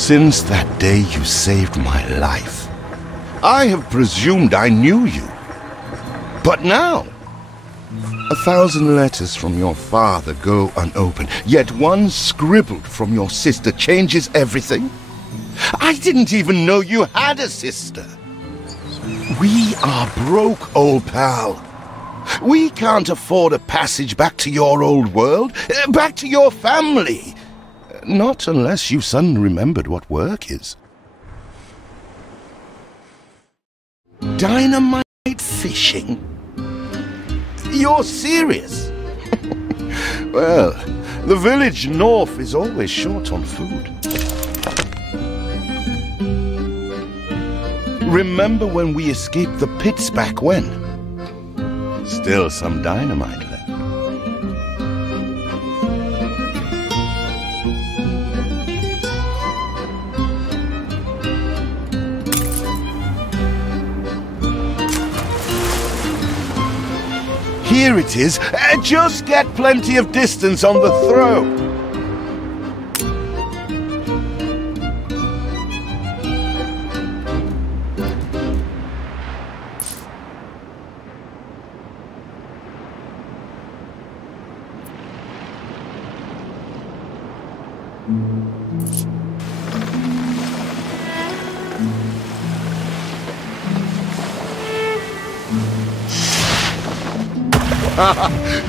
Since that day you saved my life, I have presumed I knew you. But now, 1,000 letters from your father go unopened, yet one scribbled from your sister changes everything? I didn't even know you had a sister. We are broke, old pal. We can't afford a passage back to your old world, back to your family. Not unless you suddenly remembered what work is. Dynamite fishing? You're serious? Well, the village north is always short on food. Remember when we escaped the pits back when? Still some dynamite left. Here it is. Just get plenty of distance on the throw.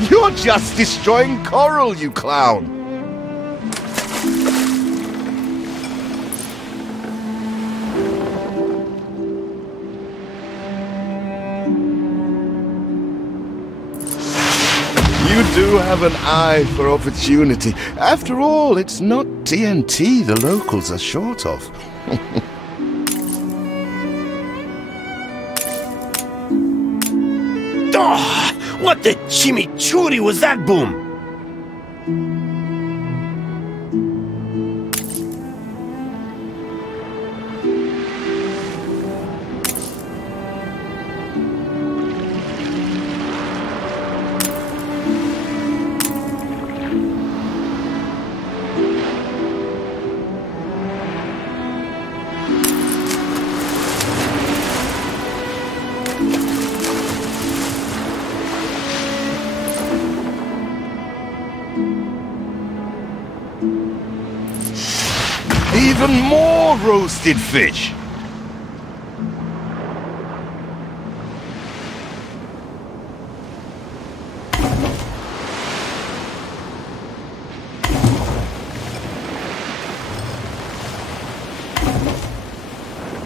You're just destroying coral, you clown! You do have an eye for opportunity. After all, it's not TNT the locals are short of. What the chimichurri was that boom? Even more roasted fish!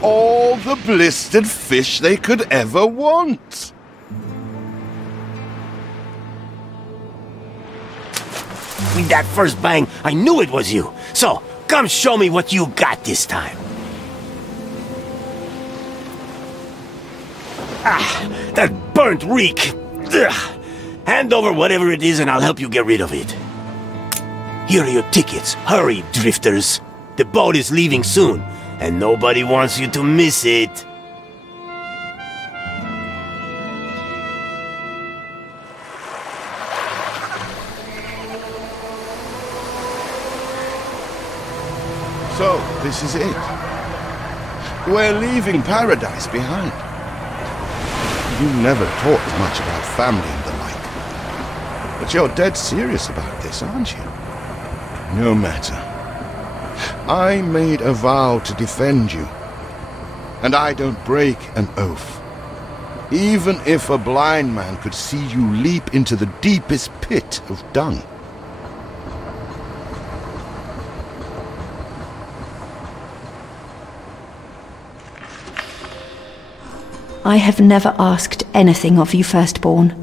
All the blistered fish they could ever want! With that first bang, I knew it was you. So, come show me what you got this time. Ah, that burnt reek. Ugh. Hand over whatever it is and I'll help you get rid of it. Here are your tickets. Hurry, drifters. The boat is leaving soon, and nobody wants you to miss it. So, this is it. We're leaving paradise behind. You never talked much about family and the like. But you're dead serious about this, aren't you? No matter. I made a vow to defend you. And I don't break an oath. Even if a blind man could see you leap into the deepest pit of dung. I have never asked anything of you, firstborn.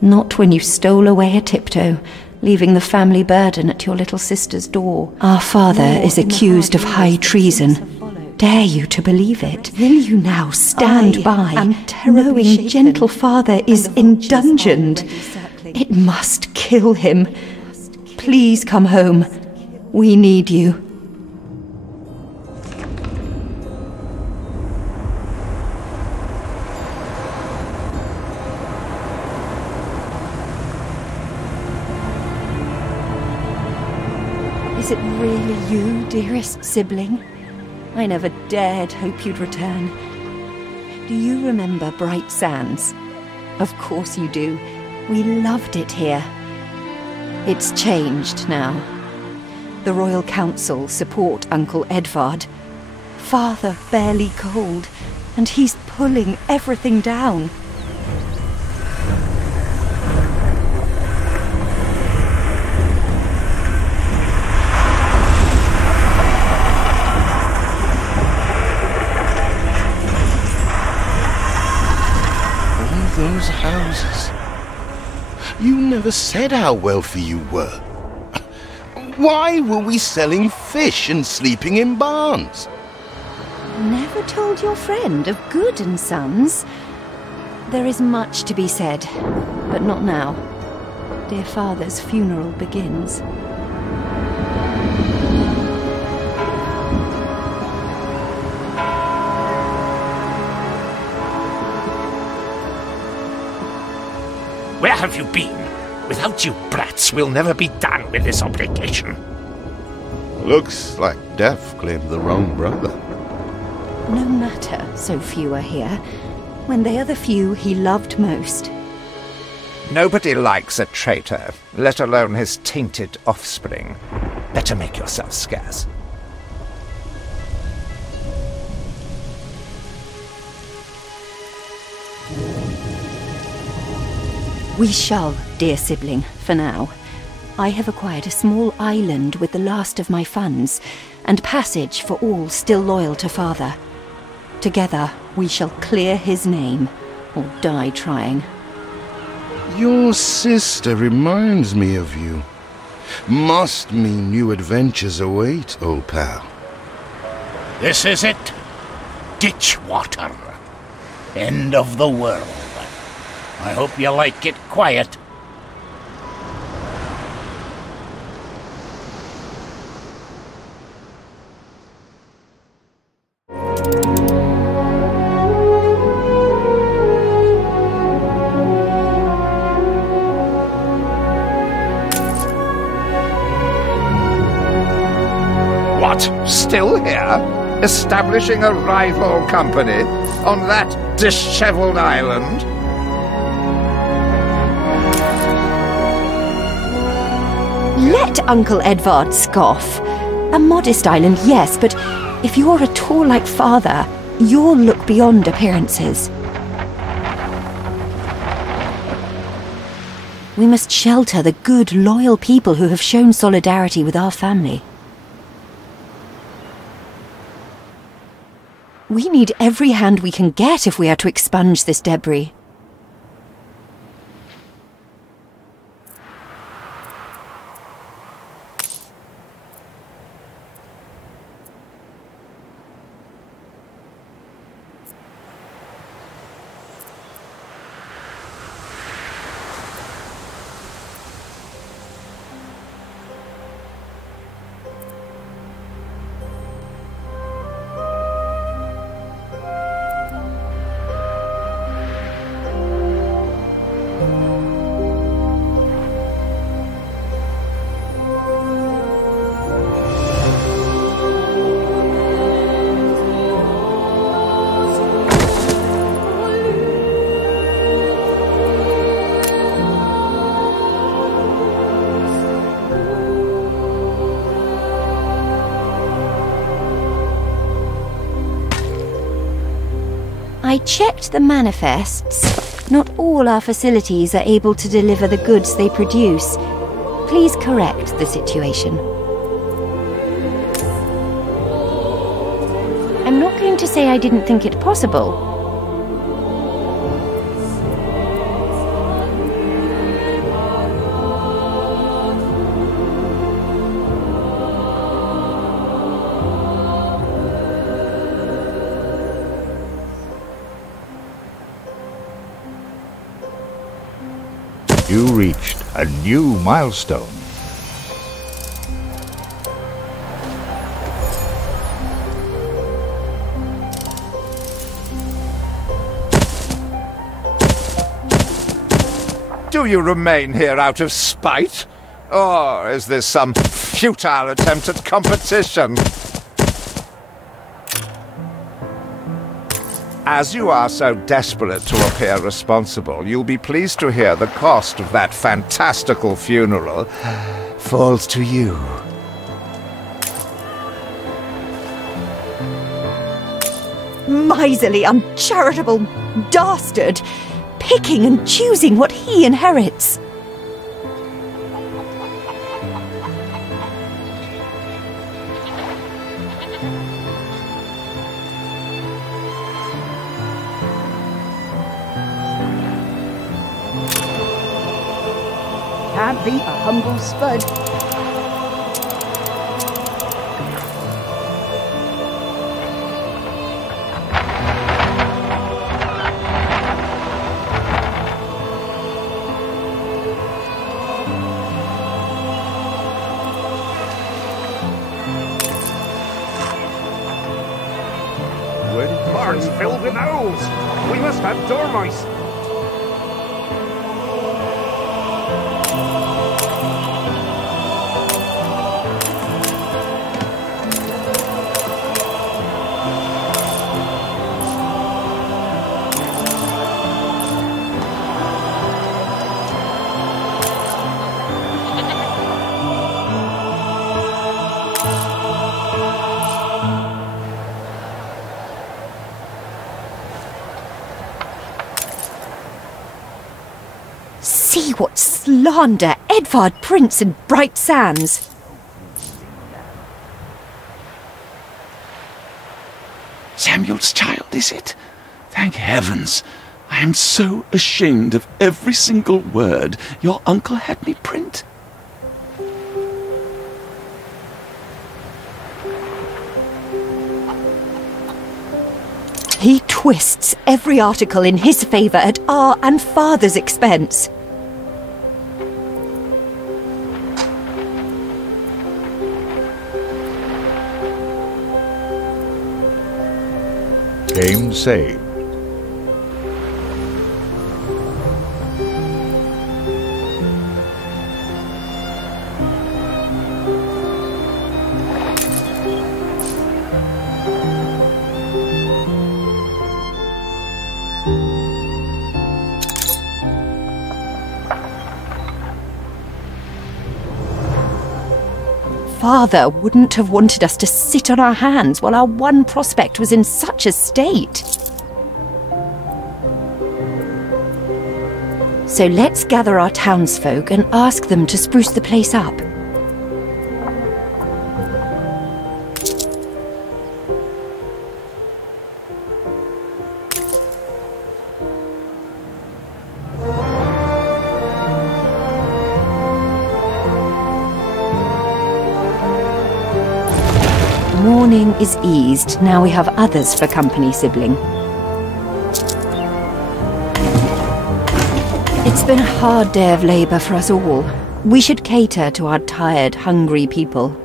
Not when you stole away a tiptoe, leaving the family burden at your little sister's door. Our father is accused of high treason. Dare you to believe it? Will you now stand by, knowing gentle father is indungeoned? It must kill him. Please come home. We need you. Is it really you, dearest sibling? I never dared hope you'd return. Do you remember Bright Sands? Of course you do. We loved it here. It's changed now. The Royal Council support Uncle Edvard. Father barely cold, and he's pulling everything down. Those houses. You never said how wealthy you were. Why were we selling fish and sleeping in barns? Never told your friend of Good and Sons? There is much to be said, but not now. Dear father's funeral begins. Where have you been? Without you brats, we'll never be done with this obligation. Looks like Death claimed the wrong brother. No matter, so few are here, when they are the few he loved most. Nobody likes a traitor, let alone his tainted offspring. Better make yourself scarce. We shall, dear sibling, for now. I have acquired a small island with the last of my funds, and passage for all still loyal to father. Together, we shall clear his name, or die trying. Your sister reminds me of you. Must mean new adventures await, old pal. This is it. Ditch water. End of the world. I hope you like it quiet. What? Still here? Establishing a rival company on that disheveled island? Let Uncle Edvard scoff. A modest island, yes, but if you're at all like father, you'll look beyond appearances. We must shelter the good, loyal people who have shown solidarity with our family. We need every hand we can get if we are to expunge this debris. I checked the manifests. Not all our facilities are able to deliver the goods they produce. Please correct the situation. I'm not going to say I didn't think it possible. You reached a new milestone. Do you remain here out of spite? Or is this some futile attempt at competition? As you are so desperate to appear responsible, you'll be pleased to hear the cost of that fantastical funeral falls to you. Miserly, uncharitable dastard! Picking and choosing what he inherits! Can't beat a humble spud. Barns filled with owls! We must have dormice! See what slander Edvard Prince and Bright Sands! Samuel's child, is it? Thank heavens. I am so ashamed of every single word your uncle had me print. He twists every article in his favour at our and father's expense. Game saved. Father wouldn't have wanted us to sit on our hands while our one prospect was in such a state. So let's gather our townsfolk and ask them to spruce the place up. Mourning is eased, now we have others for company, sibling. It's been a hard day of labour for us all. We should cater to our tired, hungry people.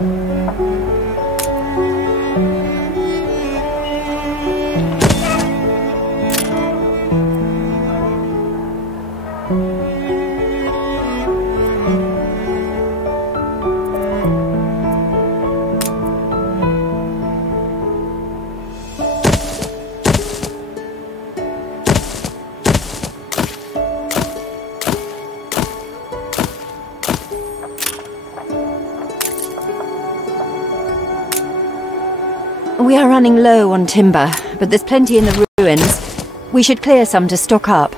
We are running low on timber, but there's plenty in the ruins. We should clear some to stock up.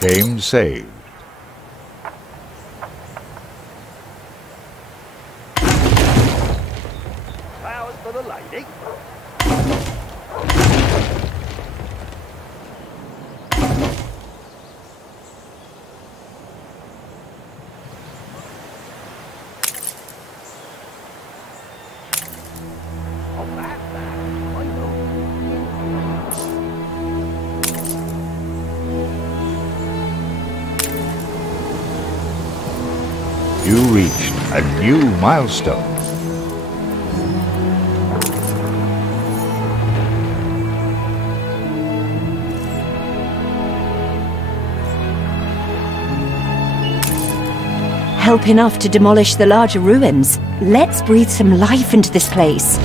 Game saved. Flowers for the lady. You reached a new milestone. Help enough to demolish the larger ruins. Let's breathe some life into this place.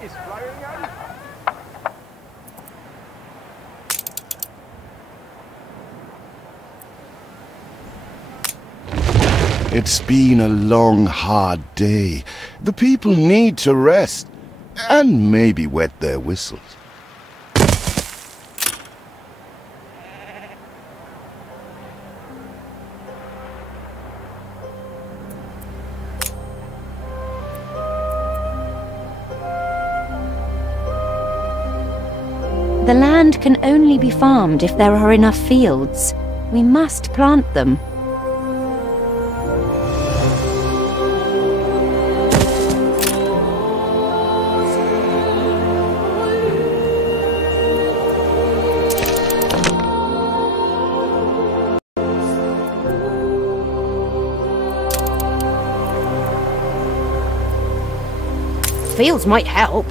It's flying out. It's been a long, hard day. The people need to rest, and maybe wet their whistles. The land can only be farmed if there are enough fields. We must plant them. Fields might help.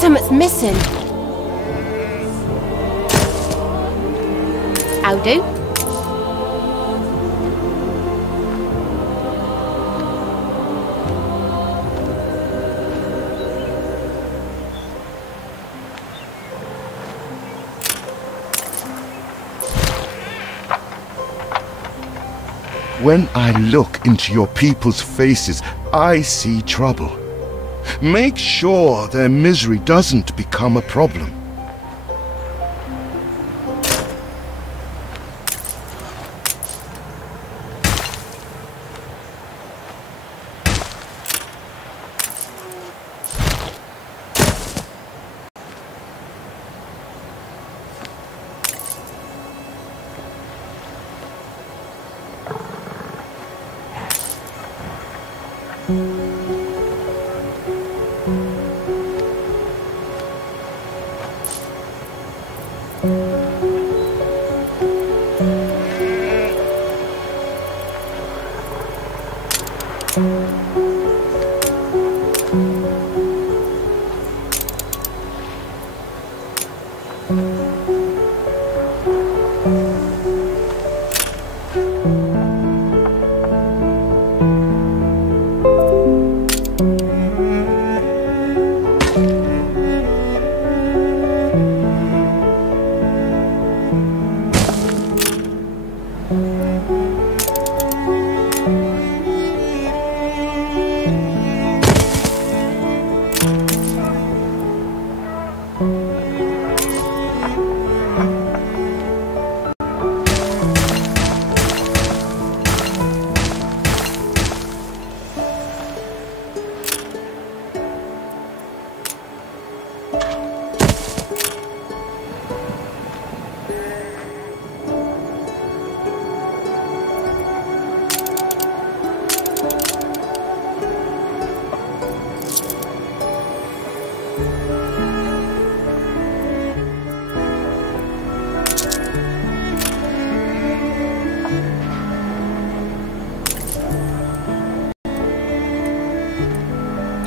Something's missing. I'll do. When I look into your people's faces, I see trouble. Make sure their misery doesn't become a problem.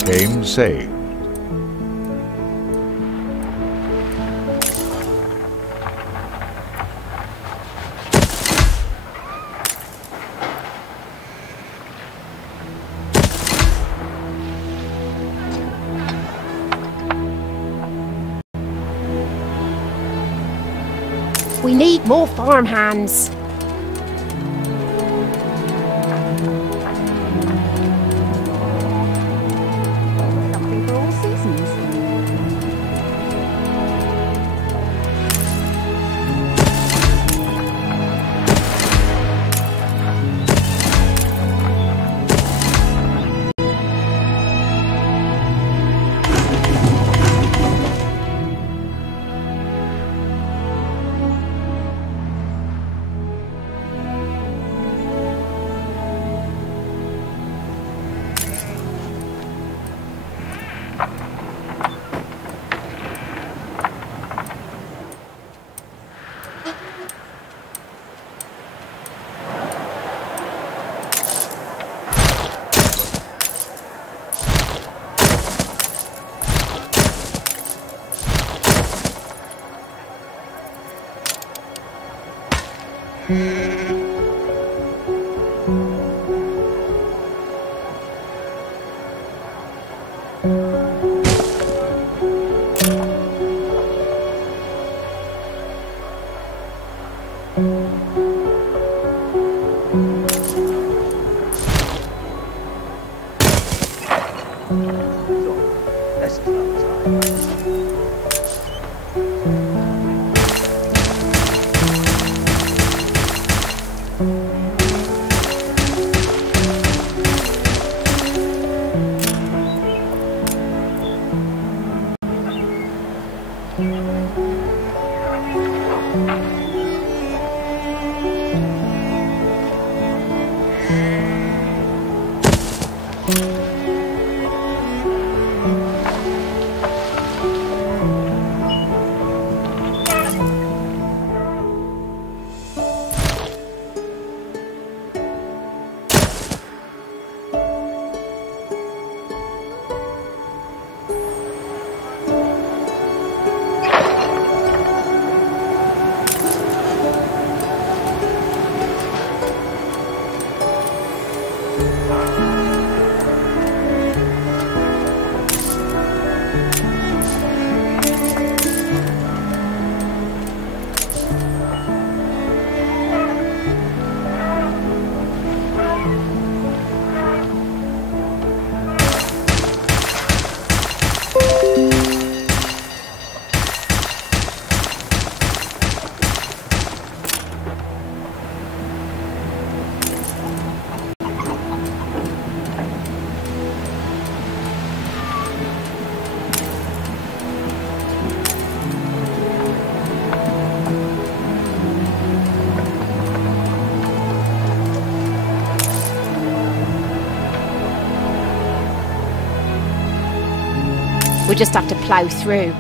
Game saved. We need more farmhands. Something for all seasons. We'll just have to plough through.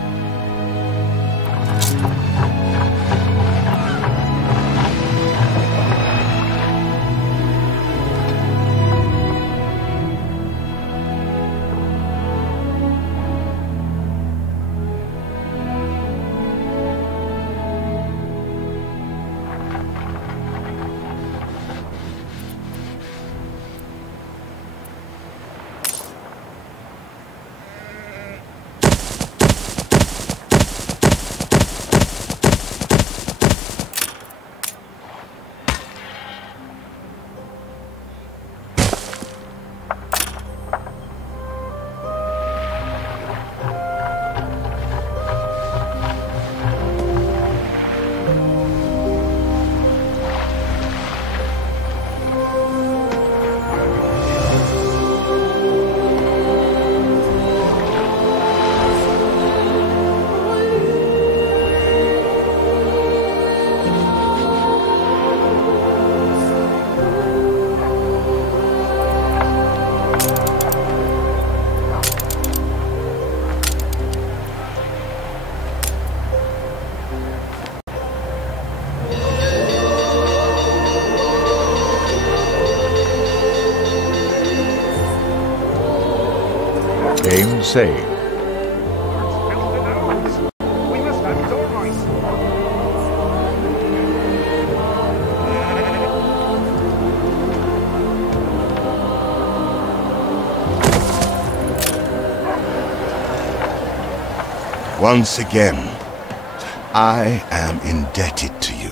Game saved. We must have dormice. Once again, I am indebted to you.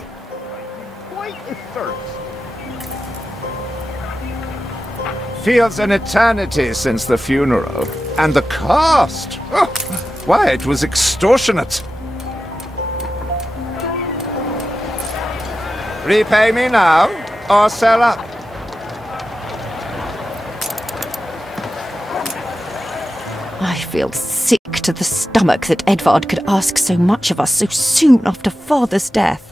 Quite a thirst. Feels an eternity since the funeral. And the cost! Oh, why, it was extortionate. Repay me now, or sell up. I feel sick to the stomach that Edvard could ask so much of us so soon after Father's death.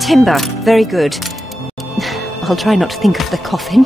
Timber, very good. I'll try not to think of the coffin.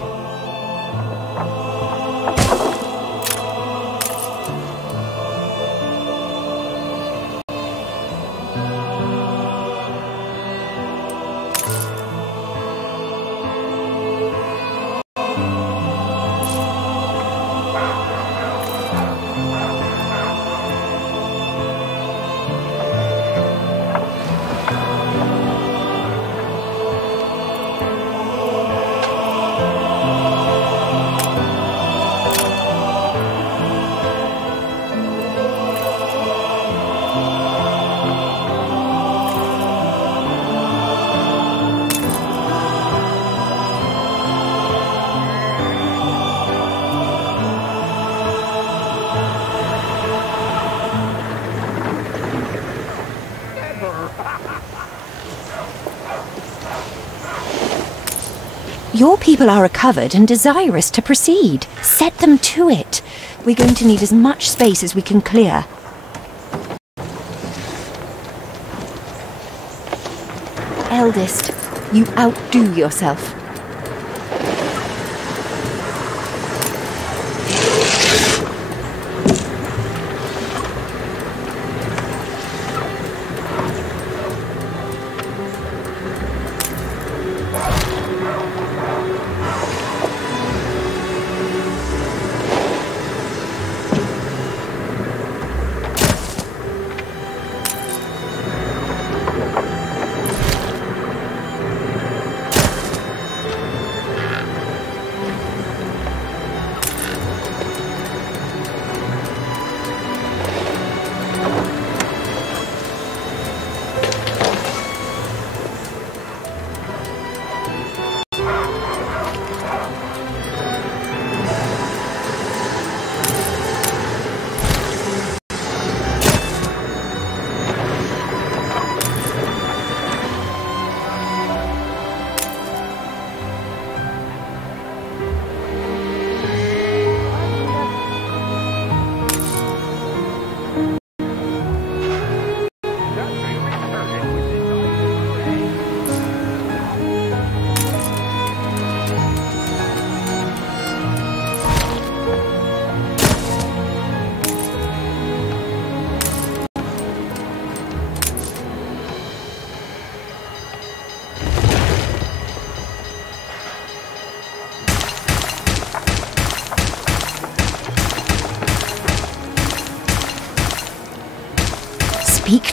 Your people are recovered and desirous to proceed. Set them to it. We're going to need as much space as we can clear. Eldest, you outdo yourself.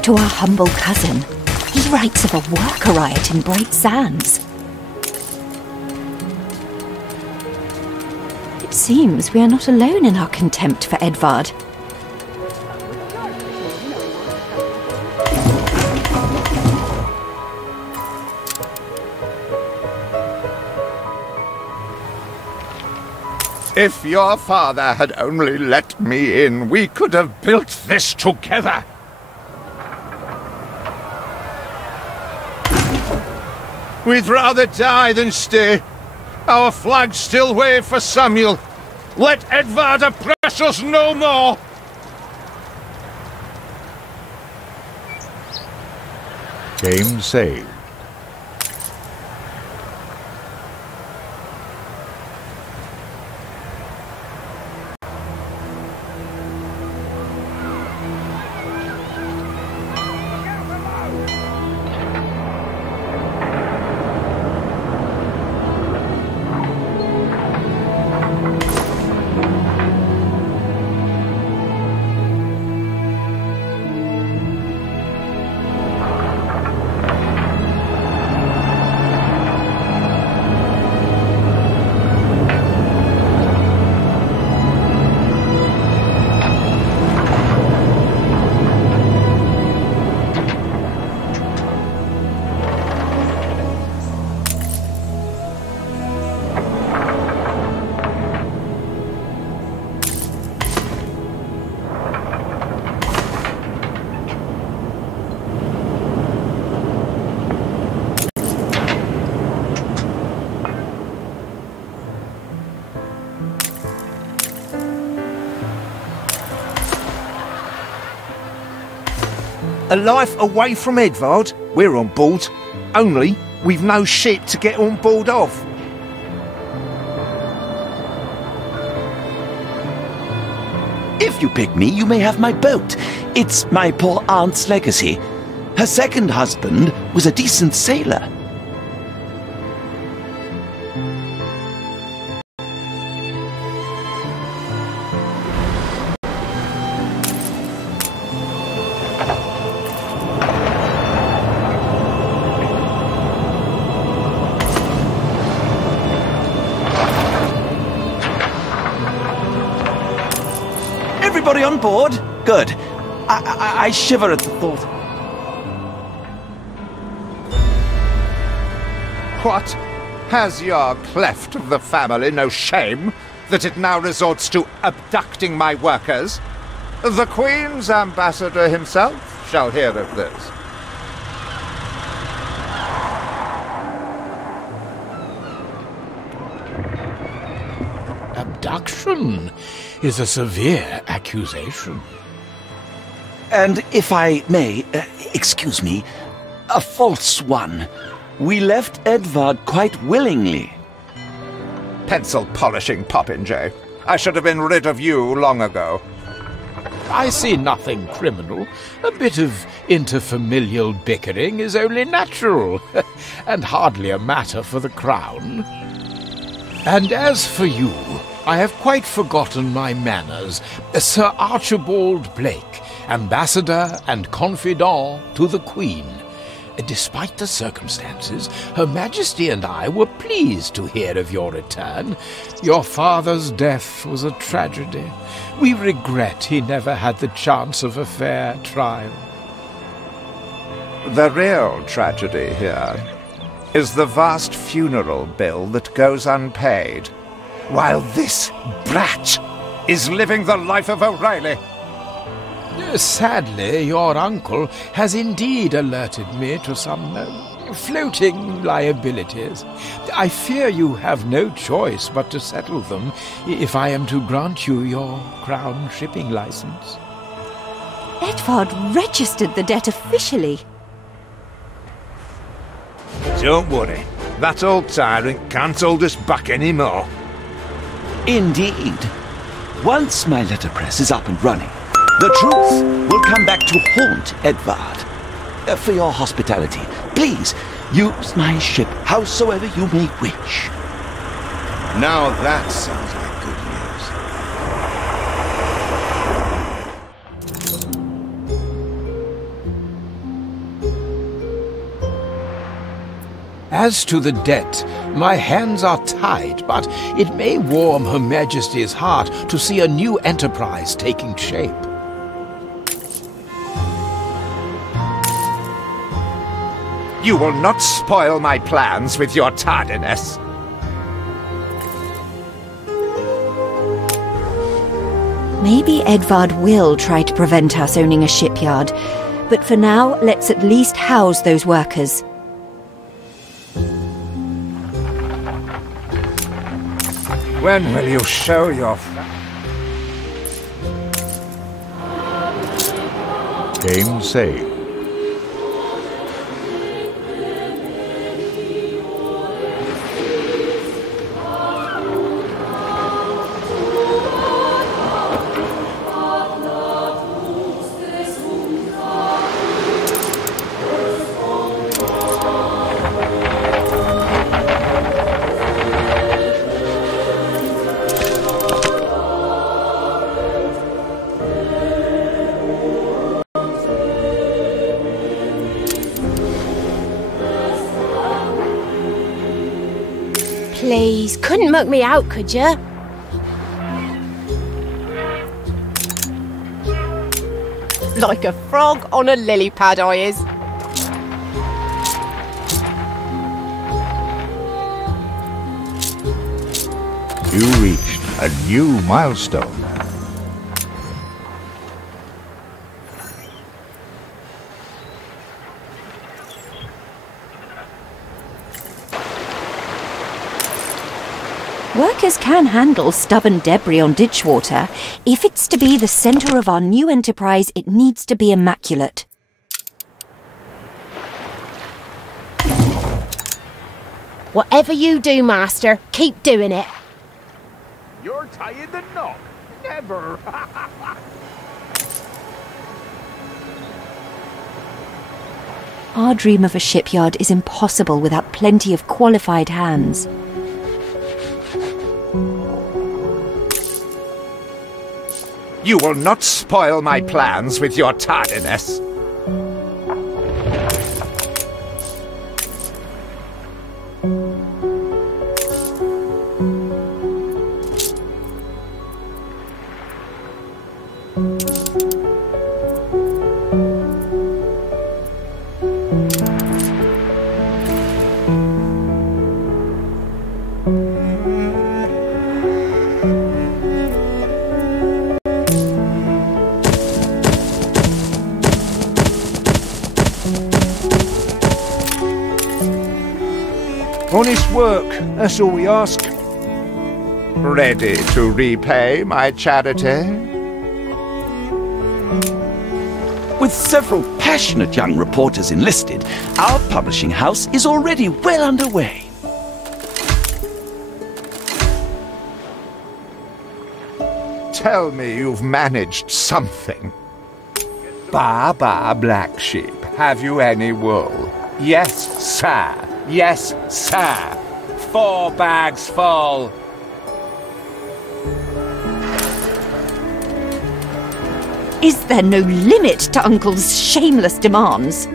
to our humble cousin. He writes of a worker riot in Bright Sands. It seems we are not alone in our contempt for Edvard. If your father had only let me in, we could have built this together. We'd rather die than stay. Our flags still wave for Samuel. Let Edvard oppress us no more. Game saved. A life away from Edvard? We're on board. Only, we've no ship to get on board of. If you pick me, you may have my boat. It's my poor aunt's legacy. Her second husband was a decent sailor. Everybody on board? Good. I shiver at the thought. What? Has your cleft of the family no shame that it now resorts to abducting my workers? The Queen's ambassador himself shall hear of this. Abduction is a severe accusation. And if I may, excuse me, a false one. We left Edvard quite willingly. Pencil polishing popinjay. I should have been rid of you long ago. I see nothing criminal. A bit of interfamilial bickering is only natural, and hardly a matter for the crown. And as for you, I have quite forgotten my manners. Sir Archibald Blake, ambassador and confidant to the Queen. Despite the circumstances, Her Majesty and I were pleased to hear of your return. Your father's death was a tragedy. We regret he never had the chance of a fair trial. The real tragedy here is the vast funeral bill that goes unpaid, while this brat is living the life of O'Reilly. Sadly, your uncle has indeed alerted me to some floating liabilities. I fear you have no choice but to settle them if I am to grant you your crown shipping license. Edvard registered the debt officially. Don't worry, that old tyrant can't hold us back anymore. Indeed. Once my letterpress is up and running, the truth will come back to haunt Edvard. For your hospitality, please use my ship howsoever you may wish. Now that sounds like good news. As to the debt, my hands are tied, but it may warm Her Majesty's heart to see a new enterprise taking shape. You will not spoil my plans with your tardiness. Maybe Edvard will try to prevent us owning a shipyard, but for now, let's at least house those workers. When will you show your... Game saved. Please, couldn't mug me out, could ya? Like a frog on a lily pad, I is. You reached a new milestone. Workers can handle stubborn debris on ditchwater. If it's to be the centre of our new enterprise, it needs to be immaculate. Whatever you do, Master, keep doing it. You're tying the knot. Never. Our dream of a shipyard is impossible without plenty of qualified hands. You will not spoil my plans with your tardiness. Honest work, that's all we ask. Ready to repay my charity? With several passionate young reporters enlisted, our publishing house is already well underway. Tell me you've managed something. Ba, black sheep, have you any wool? Yes, sir. Yes, sir. 4 bags full. Is there no limit to Uncle's shameless demands?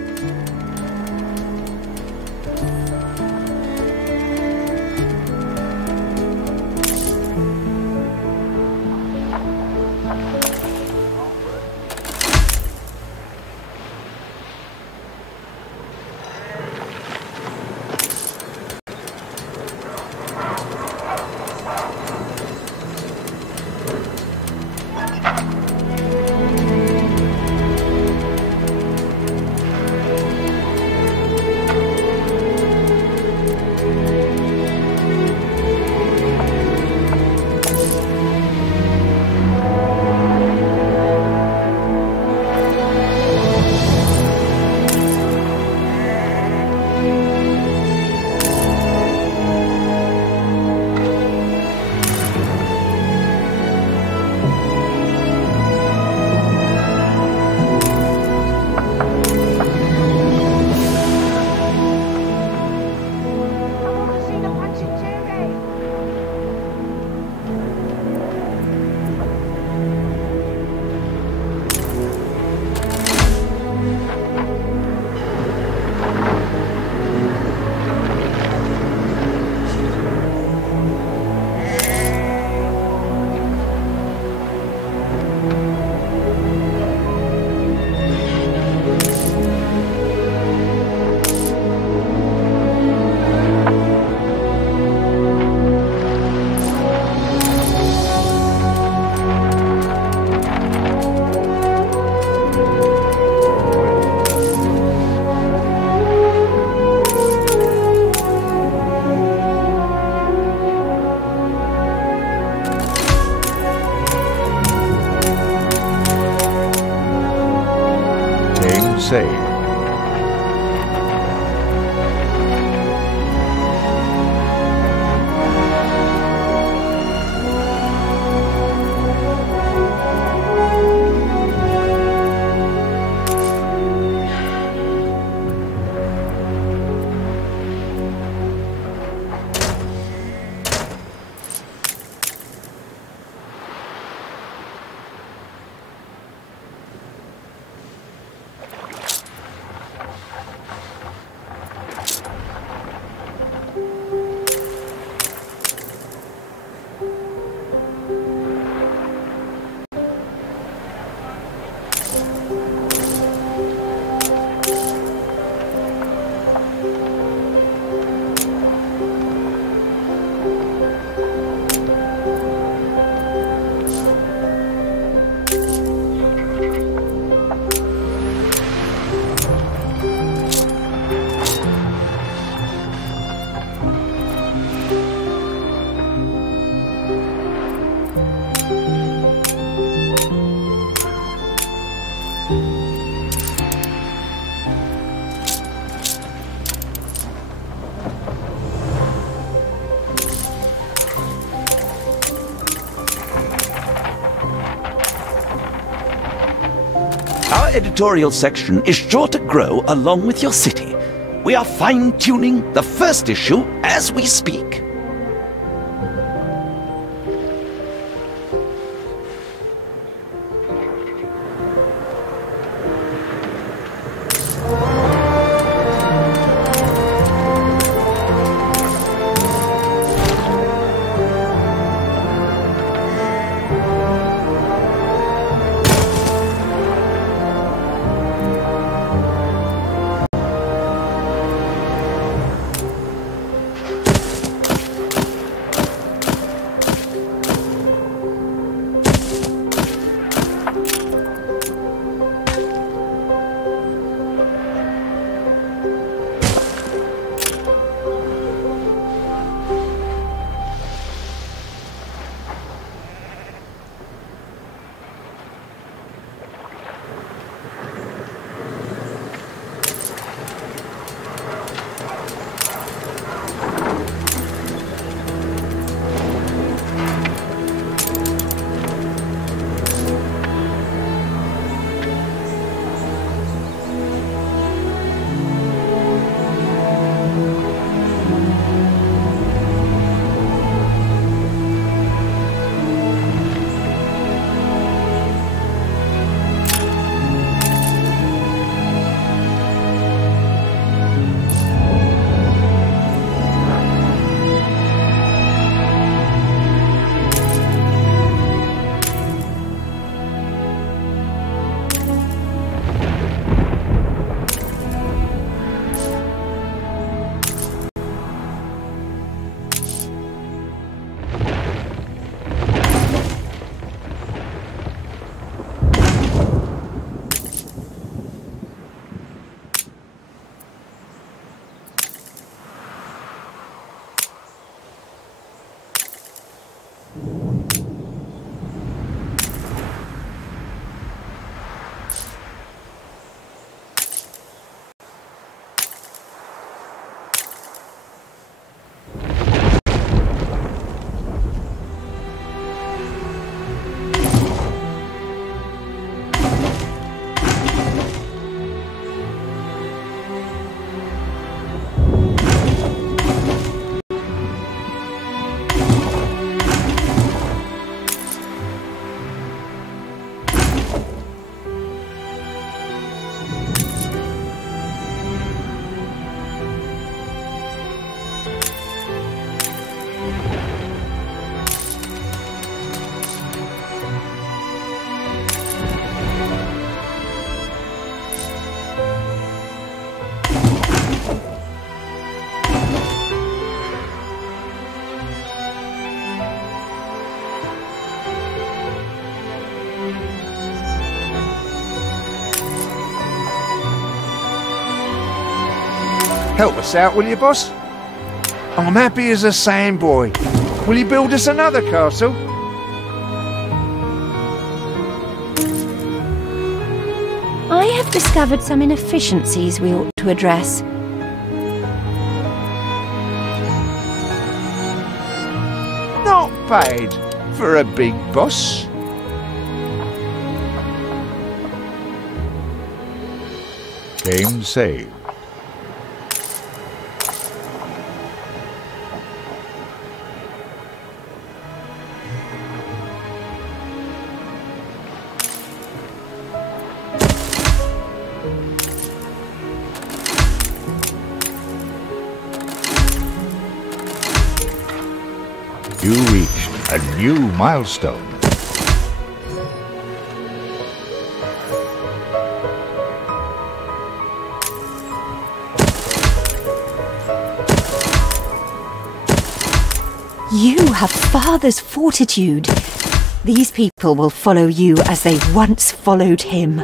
say. Our editorial section is sure to grow along with your city. We are fine-tuning the first issue as we speak. Help us out, will you, boss? I'm happy as a sandboy. Will you build us another castle? I have discovered some inefficiencies we ought to address. Not bad for a big boss. Game saved. You reached a new milestone. You have father's fortitude. These people will follow you as they once followed him.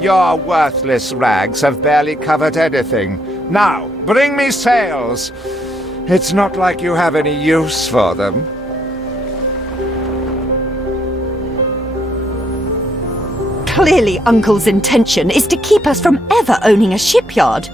Your worthless rags have barely covered anything. Now, bring me sails. It's not like you have any use for them. Clearly Uncle's intention is to keep us from ever owning a shipyard.